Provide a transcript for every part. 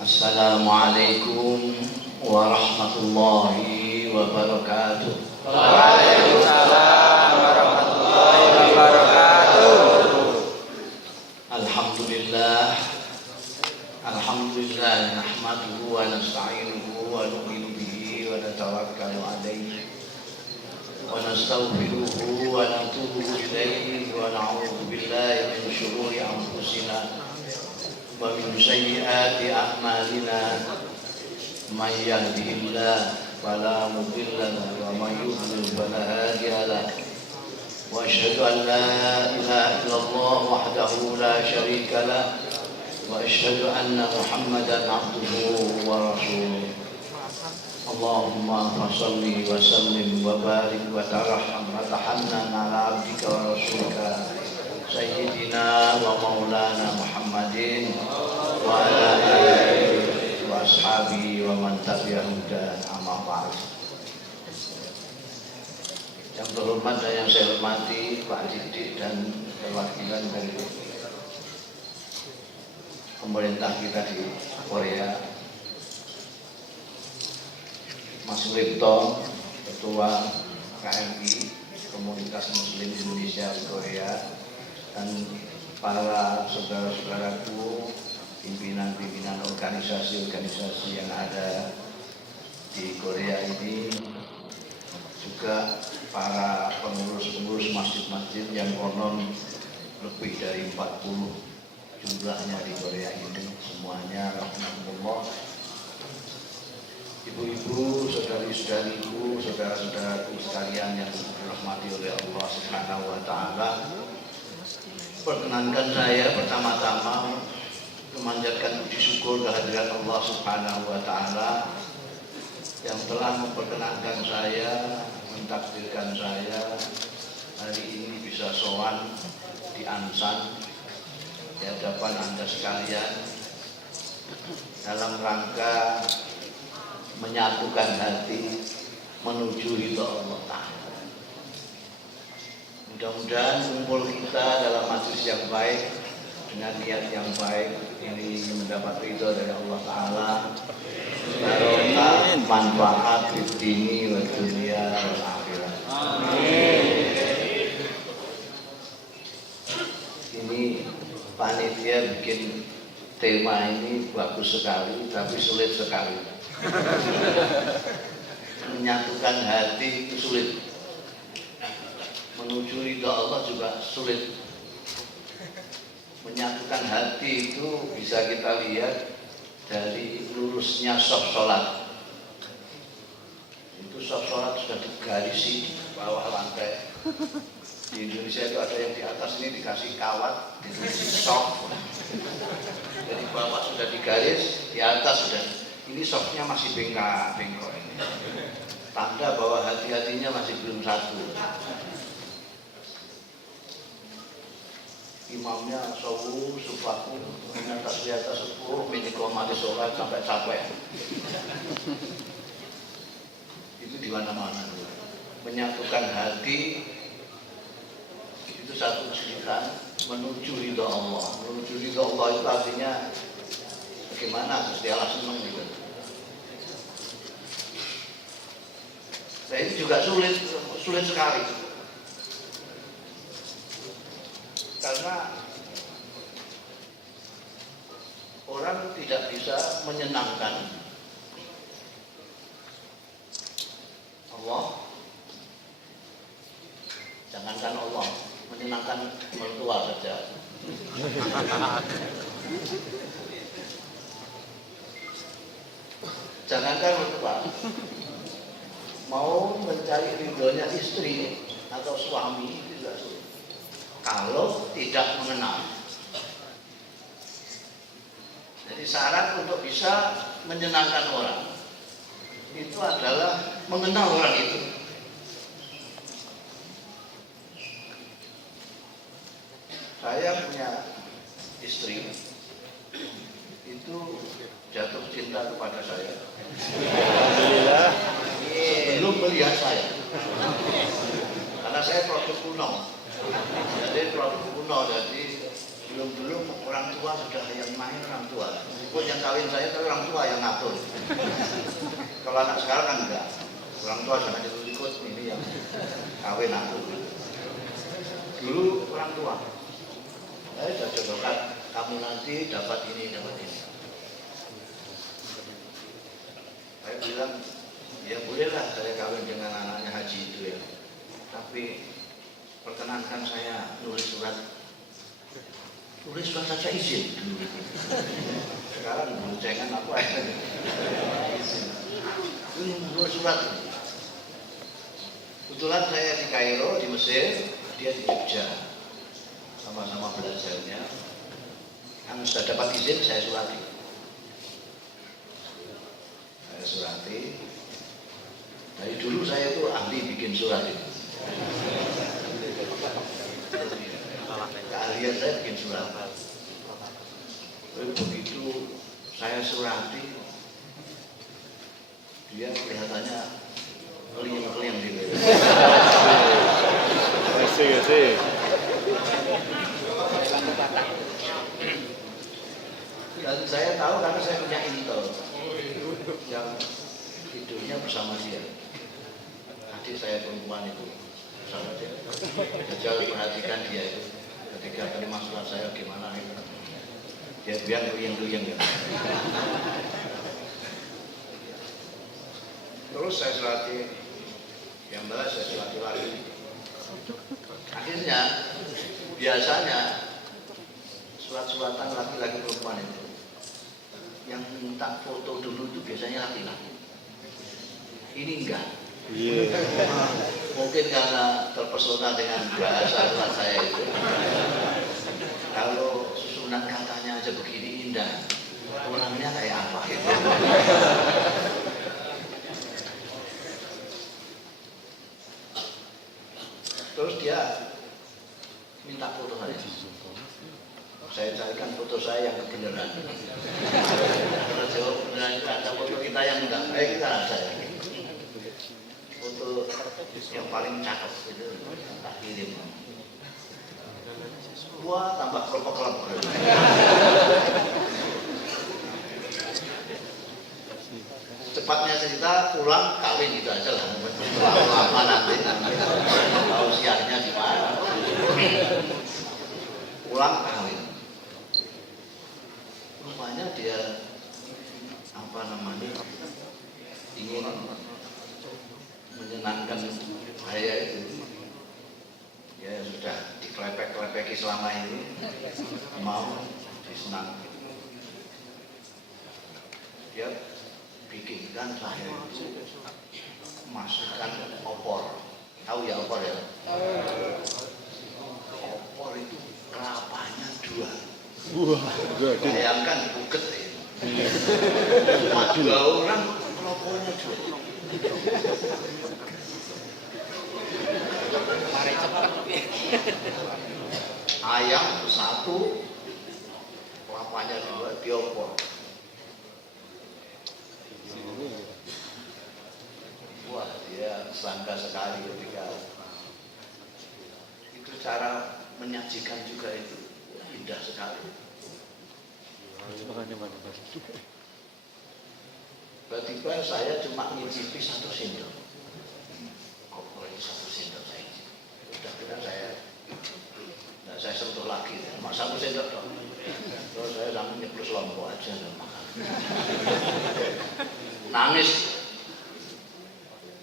Assalamualaikum warahmatullahi wabarakatuh. Waalaikumsalam warahmatullahi wabarakatuh. Alhamdulillah nahmaduhu wa nasta'inuhu wa nu'minu bihi wa natawakkalu alayhi wa nastaghfiruhu wa natubu ilayhi wa na'udzu billahi min shururi anfusina wa min sayyiati a'malina. Man yahdihillahu fala mudilla lahu wa man yudlil fala hadiya lahu. Wa asyhadu an la ilaha illallah wahdahu la syarika lahu wa asyhadu anna Muhammadan abduhu wa rasuluh. Allahumma shalli wa sallim wa barik wa tarham wa tahannan ala abdika wa rasulika sayyidina wa maulana Muhammadin wa ala alihi wa ashabihi wa man tabi'ahum dan amma ba'd. Yang terhormat dan yang saya hormati Pak Didik dan perwakilan dari pemerintah kita di Korea, Mas Lipto, Ketua KMI Komunitas Muslim Indonesia di Korea, dan para saudara-saudaraku pimpinan-pimpinan organisasi-organisasi yang ada di Korea ini, juga para pengurus-pengurus masjid-masjid yang konon lebih dari 40 jumlahnya di Korea ini, semuanya rahmatullah. Ibu-ibu, saudari-saudariku, saudara-saudaraku sekalian yang dirahmati oleh Allah Subhanahu wa taala. Perkenankan saya pertama-tama memanjatkan puji syukur kehadirat Allah Subhanahu wa taala yang telah memperkenankan saya, mentakdirkan saya hari ini bisa sowan di Ansan di hadapan Anda sekalian dalam rangka menyatukan hati menuju ridha Allah Ta'ala. Mudah-mudahan kumpul kita dalam majelis yang baik dengan niat yang baik ini mendapat ridha dari Allah Ta'ala, barokah manfaat di dini wa dunia wal akhirat. Ini panitia bikin tema ini bagus sekali, tapi sulit sekali. Menyatukan hati itu sulit, menuju ridha Allah juga sulit. Menyatukan hati itu bisa kita lihat dari lurusnya shaf sholat. Itu shaf sholat sudah digarisi di bawah lantai. Di Indonesia itu ada yang di atas ini dikasih kawat, dikasih shaf. Dari bawah sudah digaris, di atas sudah. Ini shafnya masih bengkok ini. Tanda bahwa hati-hatinya masih belum satu. Imamnya sufaku, atas di atas sufuh, minikomati sholat sampai capek. Itu di mana-mana. Menyatukan hati itu satu kesulitan menuju ridha Allah. Menuju ridha Allah itu artinya bagaimana Gusti Allah senang gitu. Nah, ini juga sulit sekali. Karena orang tidak bisa menyenangkan Allah, jangankan Allah, menyenangkan mertua saja. Jangankan mertua, mau mencari ridhonya istri atau suami itu juga sulit kalau tidak mengenal. Jadi syarat untuk bisa menyenangkan orang itu adalah mengenal orang itu. Saya punya istri itu jatuh cinta kepada saya. Alhamdulillah. Sebelum melihat saya, karena saya produk kuno. Jadi produk kuno, jadi belum orang tua sudah yang main orang tua. Pun yang kawin saya tapi orang tua yang ngatur. Kalau anak sekarang kan enggak. Orang tua jangan ikut ini yang kawin aku. Dulu orang tua. Saya sudah jodohkan kamu nanti dapat ini dapat ini. Saya bilang ya bolehlah saya kawin dengan anaknya haji itu ya. Tapi perkenankan saya nulis surat saja izin. Sekarang boncengan apa ya? Izin. Ini nulis surat. Kebetulan saya di Kairo di Mesir, dia di Jogja, sama-sama belajarnya. Yang sudah dapat izin saya surati. Dari dulu saya itu ahli bikin surat itu. Keahlian saya bikin surat. Begitu saya surati, dia kelihatannya ngeliang gitu. Asik. Dan saya tahu karena saya punya intel yang hidupnya bersama dia. Adik saya perempuan itu bersama dia. Jauh perhatikan dia itu. Ketika terima surat saya gimana itu. Dia biar luyeng-luyeng ya. Terus saya surati, yang balas saya surati lagi. Akhirnya biasanya surat-suratan laki-laki perempuan itu yang minta foto dulu itu biasanya laki-laki. Ini enggak. Mungkin karena terpesona dengan bahasa surat saya itu. Kalau susunan katanya aja begini indah, orangnya kayak apa gitu. Terus dia minta foto saya. Saya carikan foto saya yang kebenaran. Kalau jawab beneran itu ada foto kita yang enggak baik, kita ada ya. Foto yang paling cakep itu tak kirim. Wah, tambah kelop-kelop. Cepatnya cerita pulang kawin gitu aja lah. Lama nanti tahu siangnya di mana. Pulang kawin. Rupanya dia ingin menyenangkan saya itu. Ya sudah diklepek-klepeki selama ini, mau disenang. Dia bikinkan saya itu masukkan opor. Tahu ya opor ya? Opor itu kelapanya 2. Bayangkan buket itu. Cuma 2 orang kelompoknya 2. Mari cepat. Ayam 1, kelapanya 2 diopor. Wah, dia bangga sekali ketika itu cara menyajikan juga itu indah sekali. Tiba-tiba saya cuma ngicipi 1 sendok. Opor itu 1 sendok saya icipi. Sudah bilang saya sentuh lagi, cuma 1 sendok dong. Terus saya sampai nyeplus lombok aja dan makan.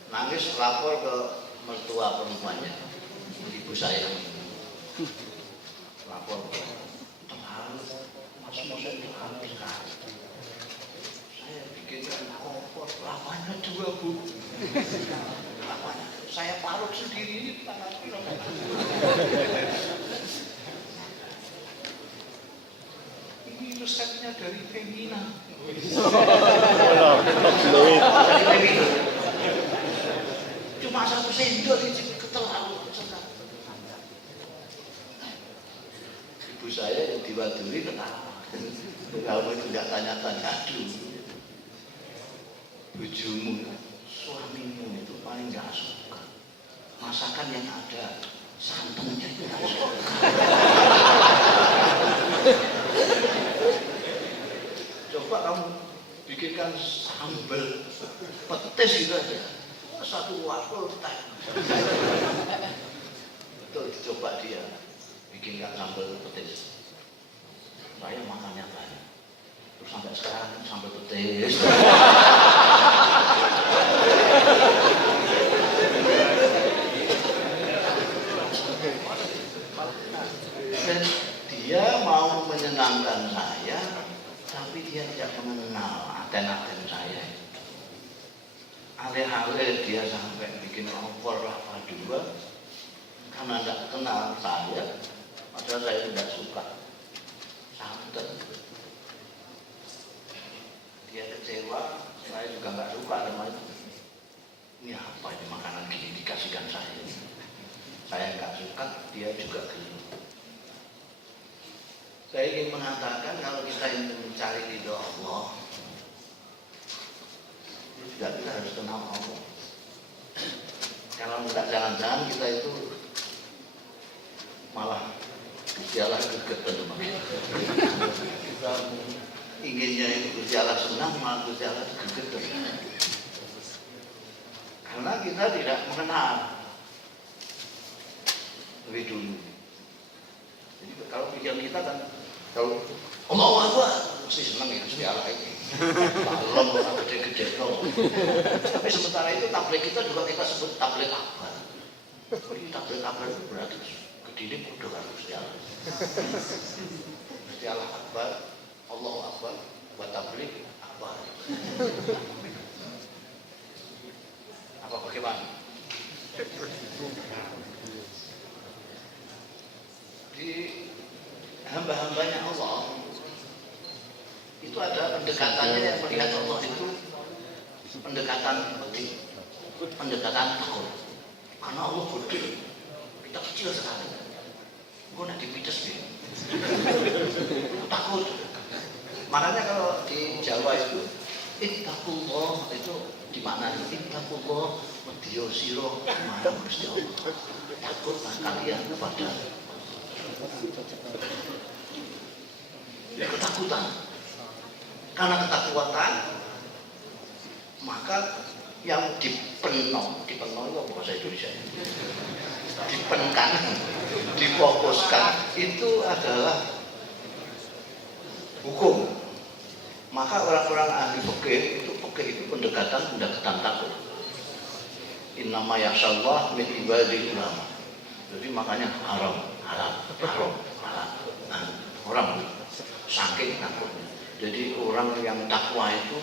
Nangis lapor ke mertua perempuannya, ibu saya. Lapor terlalu, Mas Musa itu habis sekali. Saya bikinkan opor, lapanya 2 Bu. Lapanya, saya parut sendiri tangan. Ini resepnya dari Femina. Dari Femina. Cuma 1 sendok ini keterlaluan sekali. Ibu saya yang diwaduri kenapa? Kalau itu nggak tanya-tanya dulu. Bujumu, suamimu itu paling nggak suka masakan yang ada santannya itu nggak suka. Coba kamu bikinkan sambal petis gitu aja, satu wakul teh. Itu coba dia bikinkan sambal petis. Saya makannya banyak. Terus sampai sekarang sambal petis. Dan dia mau menyenangkan saya, tapi dia tidak mengenal aten-aten saya. Alih-alih dia sampai bikin opor apa dua, karena tidak kenal saya, padahal saya tidak suka santan. Dia kecewa, saya juga nggak suka sama itu. Ini apa ini makanan gini dikasihkan saya? Saya nggak suka, dia juga gini. Saya ingin mengatakan kalau kita ingin mencari ridho Allah, juga kita harus kenal Allah. Kalau enggak, jangan-jangan kita itu malah Gusti Allah geget teman. Kita inginnya itu Gusti Allah senang, malah Gusti Allah geget. Karena kita tidak mengenal lebih dulu. Jadi kalau pikiran kita kan, kalau Allah Akbar, mesti senang ya Gusti Allah ini. Balon orang gede-gede dong. Tapi sementara itu tablet kita juga kita sebut tablet akbar. Jadi tablet akbar itu berarti gede bodoh kan Gusti Allah. Gusti Allah Akbar, Allah Akbar, buat tablet akbar. Apa bagaimana? Di hamba-hambanya Allah itu ada pendekatannya yang melihat Allah itu pendekatan takut. Karena Allah gede, kita kecil sekali. Gue nak dipites nih, takut. Makanya kalau di Jawa itu ittaqullah itu di mana? Ittaqullah wedya sira marang Gusti Allah. Takutlah kalian kepada ketakutan. Karena ketakutan, maka yang dipenuh itu bahasa Indonesia, dipenkan, difokuskan itu adalah hukum. Maka orang-orang ahli fikih itu pendekatan takut. Innama yakhshallah min ibadil ulama. Jadi makanya haram. Orang saking takutnya. Jadi orang yang takwa itu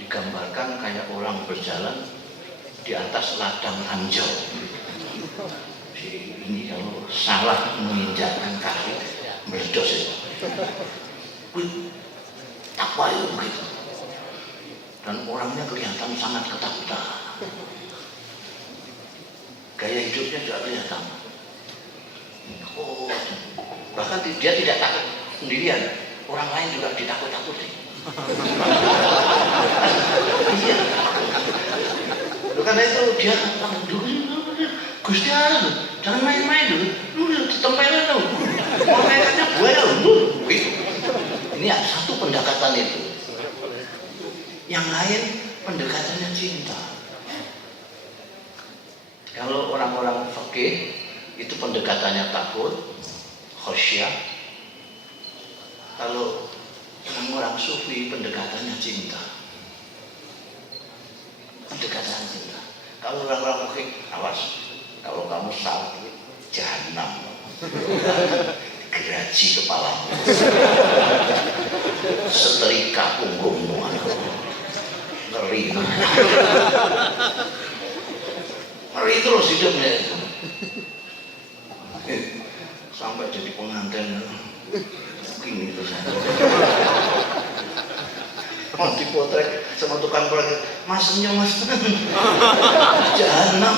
digambarkan kayak orang berjalan di atas ladang ranjau. Ini kalau salah menginjakkan kaki meledos itu. Takwa itu begitu. Dan orangnya kelihatan sangat ketakutan. Gaya hidupnya juga kelihatan. Bahkan dia tidak takut sendirian. Orang lain juga ditakut-takuti. Iya. Karena itu dia Gusti Allah, jangan main-main dulu. Ditempelin dulu. Makanya buaya dulu. Ini satu pendekatan itu. Yang lain pendekatannya cinta. Kalau orang-orang fikih itu pendekatannya takut, khasyah. Kalau orang sufi pendekatannya cinta. Pendekatan cinta. Kalau orang-orang fikih, awas. Kalau kamu salah, jahanam. Geraji kepalamu. Setrika punggungmu. Ngeri. Ngeri terus hidupnya. Sampai jadi pengantin. Gini terus. Mau dipotret sama tukang proyek, mas senyum mas. Jahanam.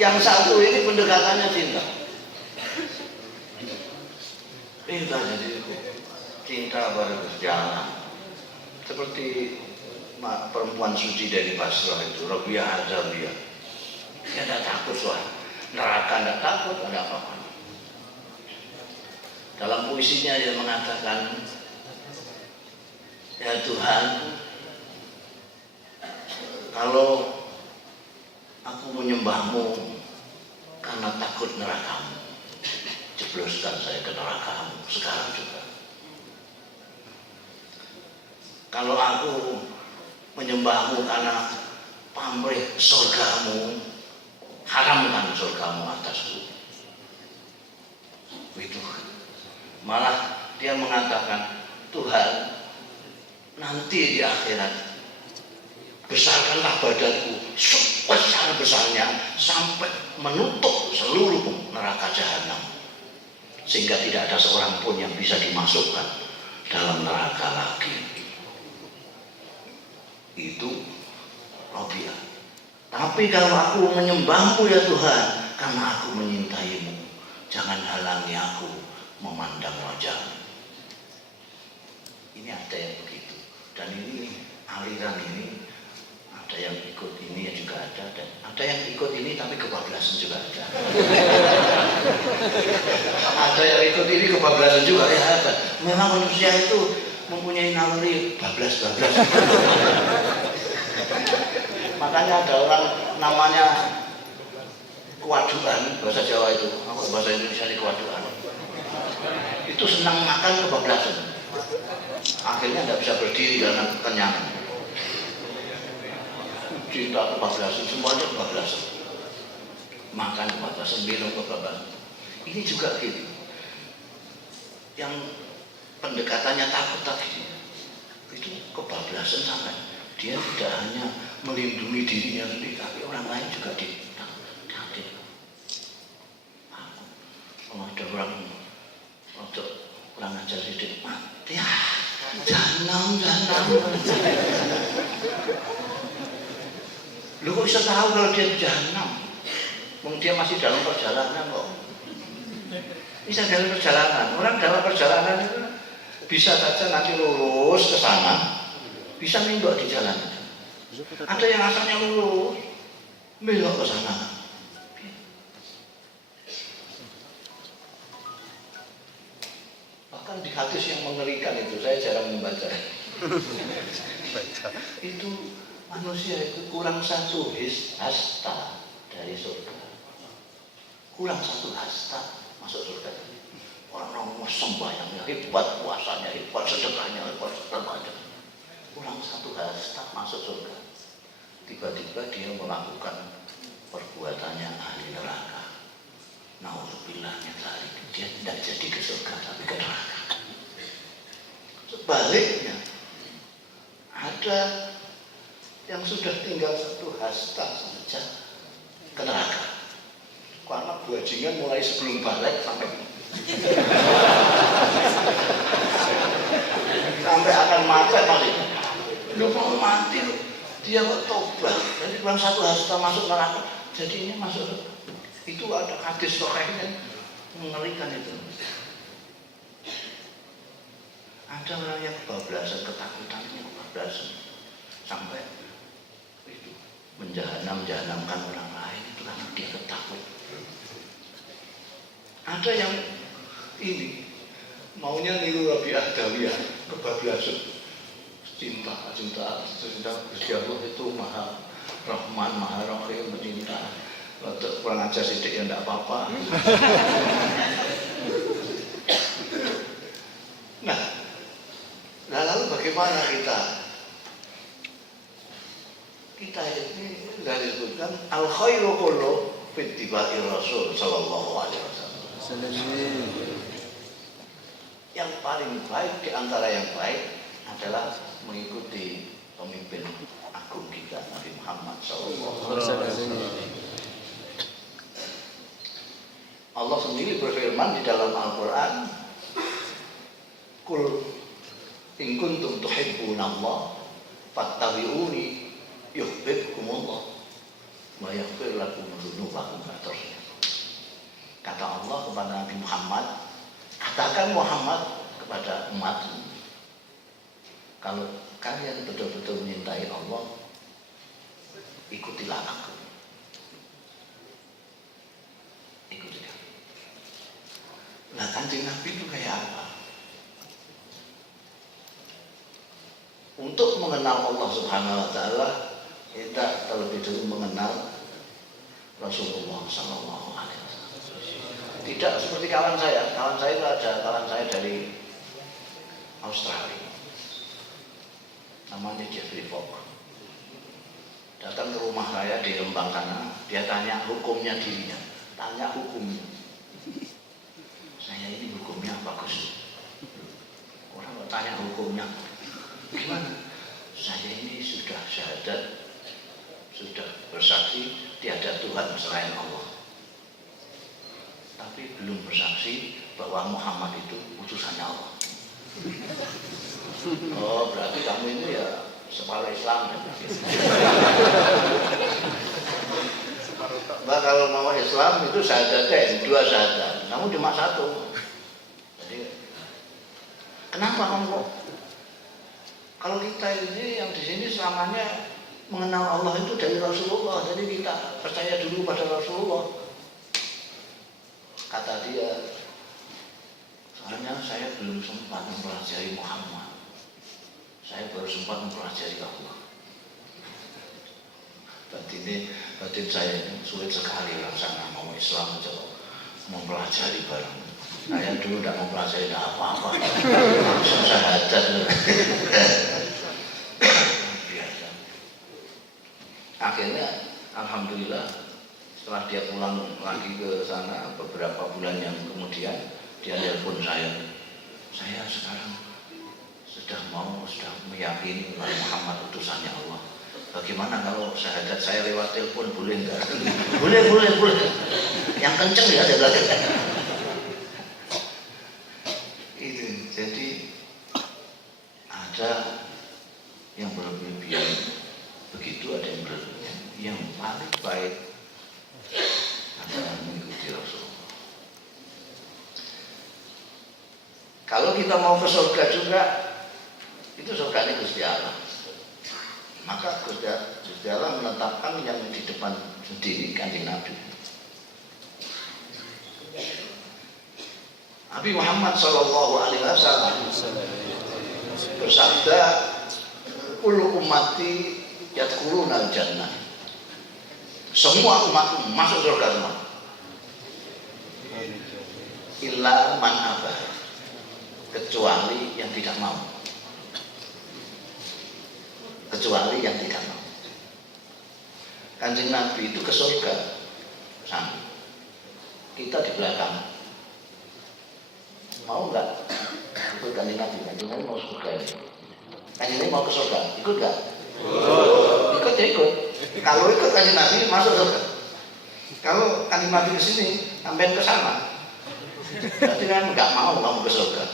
Yang satu ini pendekatannya cinta. Cinta jadi cinta baru berjalan. Seperti perempuan suci dari Basrah itu, Rabi'ah Adawiyah. Dia tidak takut soal. neraka tidak takut, ada apa-apa. Dalam puisinya dia mengatakan, ya Tuhan, kalau aku menyembahmu karena takut nerakamu, jebloskan saya ke nerakamu sekarang juga. Kalau aku menyembahmu karena pamrih surgamu, haramkan surgamu atasku. Itu malah dia mengatakan, Tuhan, nanti di akhirat besarkanlah badanku sebesar-besarnya sampai menutup seluruh neraka jahanam, sehingga tidak ada seorang pun yang bisa dimasukkan dalam neraka lagi. Itu Rabi'ah. Tapi kalau aku menyembahmu ya Tuhan, karena aku menyintaimu, jangan halangi aku memandang wajahmu. Ini ada yang begitu. Dan ini aliran ini, ada yang ikut ini juga ada, dan ada yang ikut ini tapi kebablasan juga ada. Ada yang ikut ini kebablasan juga ya ada. Memang manusia itu mempunyai naluri bablas-bablas. Makanya ada orang namanya kewaduan, bahasa Jawa itu, bahasa Indonesia ini kewaduan. Itu senang makan kebablasan. Akhirnya tidak bisa berdiri karena kekenyangan. Cinta kebablasan, semuanya kebablasan. Makan kebablasan, minum kebablasan. Ini juga gitu. Yang pendekatannya takut tadi itu kebablasan sampai dia tidak hanya melindungi dirinya sendiri, tapi orang lain juga dikhawatir. Kalau ada orang untuk kurang ajar sedikit mati, ya jahanam. Lu kok bisa tahu kalau dia jahanam? Dia masih dalam perjalanan kok. Bisa dalam perjalanan. Orang dalam perjalanan itu bisa saja nanti lurus ke sana, bisa minggok di jalan. Ada yang asalnya lurus, belok ke sana. Bahkan di hadis yang mengerikan itu, saya jarang membaca. Itu manusia itu kurang satu hasta dari surga. Kurang satu hasta masuk surga. Orang sembahyangnya hebat, puasanya hebat, sedekahnya hebat, macam. Kurang satu hasta masuk surga. Tiba-tiba dia melakukan perbuatannya ahli neraka. Nauzubillahi dzalik, dia tidak jadi ke surga tapi ke neraka. Sebaliknya, ada yang sudah tinggal satu hasta saja ke neraka. Karena bajingan mulai sebelum balik sampai akan mati masih. Lu mau mati lu, dia kok tobat. Jadi bukan satu hasta masuk neraka. Jadi ini masuk. Itu ada hadis sahihnya mengerikan itu. Ada orang yang kebablasan, ketakutannya kebablasan sampai itu menjahanamkan orang lain itu karena dia ketakut. Ada yang ini maunya niru Rabi'ah Dawiyah, kebablasan, cinta Gusti Allah itu maha Rahman, maha Rahim, mencinta. Untuk kurang ajar sedikit ya tidak apa-apa. Nah, lalu bagaimana kita ini sudah disebutkan al khairu kullu fi ittiba'i Rasul sallallahu alaihi wasallam. Yang paling baik di antara yang baik adalah mengikuti pemimpin agung kita Nabi Muhammad sallallahu alaihi wasallam. Allah sendiri berfirman di dalam Al-Qur'an, "Qul in kuntum tuhibbunallah fattabi'uni yuhibbukumullah wa yaghfir lakum dzunubakum." Kata Allah kepada Nabi Muhammad, katakan Muhammad kepada umatmu, kalau kalian betul-betul menyintai Allah, ikutilah aku. Kanjeng Nabi itu kayak apa? Untuk mengenal Allah Subhanahu wa taala, kita terlebih dahulu mengenal Rasulullah sallallahu alaihi wasallam. Tidak seperti kawan saya itu ada kawan saya dari Australia. Namanya Jeffrey Fogg. Datang ke rumah saya di Rembang sana, dia tanya hukumnya dirinya, tanya hukumnya. Saya ini hukumnya apa Gus? Orang mau tanya hukumnya, gimana? Saya ini sudah syahadat, sudah bersaksi tiada Tuhan selain Allah, tapi belum bersaksi bahwa Muhammad itu utusannya Allah. Oh, berarti kamu ini ya separuh Islam ya? Mbak, kalau mau Islam itu syahadatain, 2 syahadat, namun cuma 1. Jadi kenapa kamu? Kalau kita ini yang di sini selamanya mengenal Allah itu dari Rasulullah, jadi kita percaya dulu pada Rasulullah. Kata dia, soalnya saya belum sempat mempelajari Muhammad. Saya baru sempat mempelajari Allah. Batin saya sulit sekali rasanya mau Islam aja mempelajari bareng. Saya dulu tidak mempelajari apa-apa, langsung syahadat. Biasa. Akhirnya, alhamdulillah, setelah dia pulang lagi ke sana beberapa bulan yang kemudian, dia telepon saya sekarang sudah meyakini bahwa Muhammad utusannya Allah. Bagaimana kalau syahadat saya lewat telepon, boleh enggak? boleh. Yang kenceng ya dia bilang. Itu jadi ada yang berlebihan begitu, ada yang berlebihan. Yang paling baik adalah mengikuti Rasulullah. Kalau kita mau ke surga juga, itu surganya Gusti Allah. Maka Gusti Allah menetapkan yang di depan sendiri Kanjeng Nabi. Nabi Muhammad sallallahu alaihi wasallam bersabda, "Kullu ummati yadkhuluna al-jannah." Semua umatku masuk surga semua. Illa man aba, kecuali yang tidak mau. Kecuali yang tidak mau. Kanjeng Nabi itu ke surga, sama. Kita di belakang. Mau enggak? Ikut Kanjeng Nabi. Kanjeng Nabi mau surga. Kanjeng Nabi mau ke surga. Ikut enggak? Ikut ya ikut. Kalau ikut Kanjeng Nabi masuk surga. Kalau Kanjeng Nabi ke sini, sampai ke sana, berarti kan enggak mau kamu ke surga.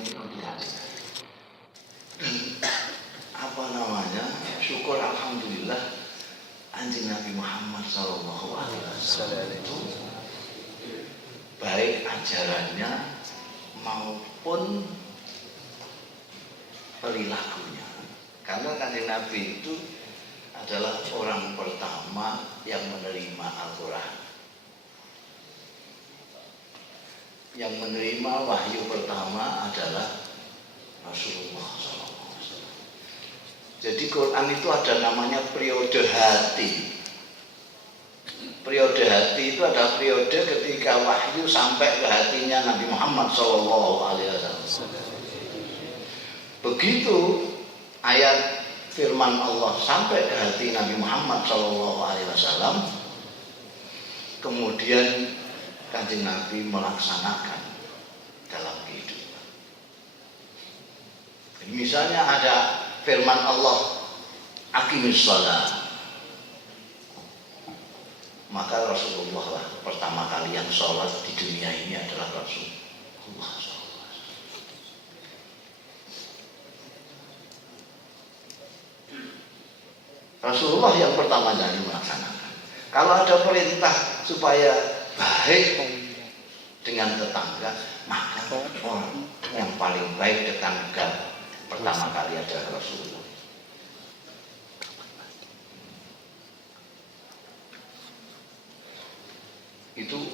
Mengikuti Kanjeng. Apa namanya? Syukur alhamdulillah Kanjeng Nabi Muhammad sallallahu alaihi wasallam itu baik ajarannya maupun perilakunya. Karena Kanjeng Nabi itu adalah orang pertama yang menerima Al-Quran, yang menerima wahyu pertama adalah Rasulullah SAW. Jadi Quran itu ada namanya periode hati. Periode hati itu ada periode ketika wahyu sampai ke hatinya Nabi Muhammad SAW. Begitu ayat firman Allah sampai ke hati Nabi Muhammad SAW, kemudian Kanjeng Nabi melaksanakan dalam kehidupan. Misalnya ada firman Allah, aqimis shalah, maka Rasulullah lah pertama kali yang sholat di dunia ini adalah Rasulullah SAW. Rasulullah yang pertama kali melaksanakan. Kalau ada perintah supaya baik dengan tetangga, maka orang yang paling baik tetangga pertama kali adalah Rasulullah. Itu